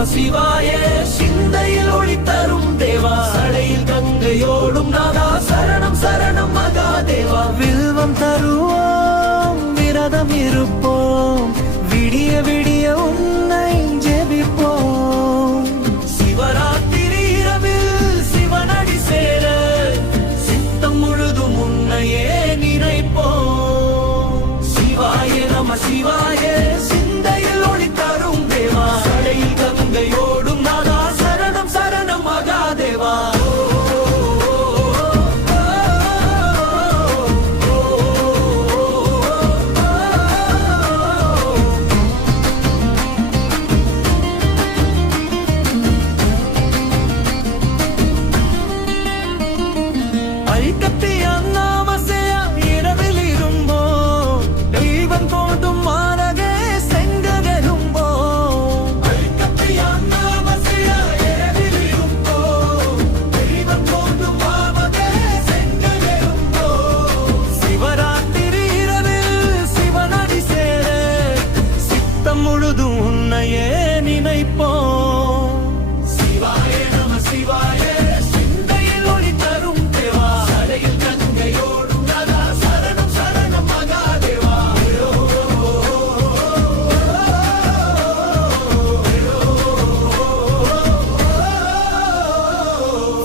நம சிவாய சிந்தையில் ஒளி தரும் தேவா சடையில் கங்கையோடும் நாதா சரணம் சரணம் மகாதேவா வில்வம் தருவோம் விரதம் இருப்போம் விடிய விடிய உன்னை ஜெபிப்போம் சிவராத்திரி இரவில் சிவனடி சேர சித்தம் முழுதும் உன்னையே நினைப்போம் சிவாய நம சிவாய சிந்தையில் ஒளி தரும் தேவா சடையில் கங்கையோடும் நாதா சரணம் சரணம் மகாதேவா முழுதும் உன்னையே நினைப்போம் சிவாய நம சிவாய சிந்தையில் ஒளி தரும் தேவா சடையில் கங்கையோடும் நாதா சரணம் சரணம் மகாதேவா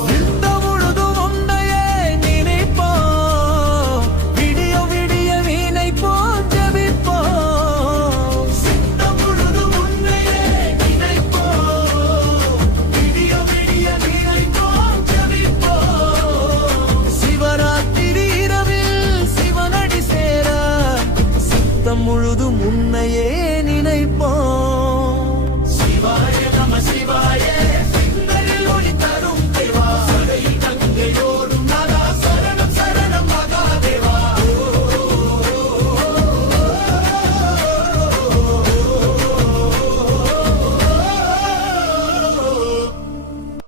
சித்த முழுதும் உன்னையே நினைப்போம் விடிய விடிய வீணைப்போம் ஜெபிப்போம் முழுதும் உன்னையே நினைப்போம்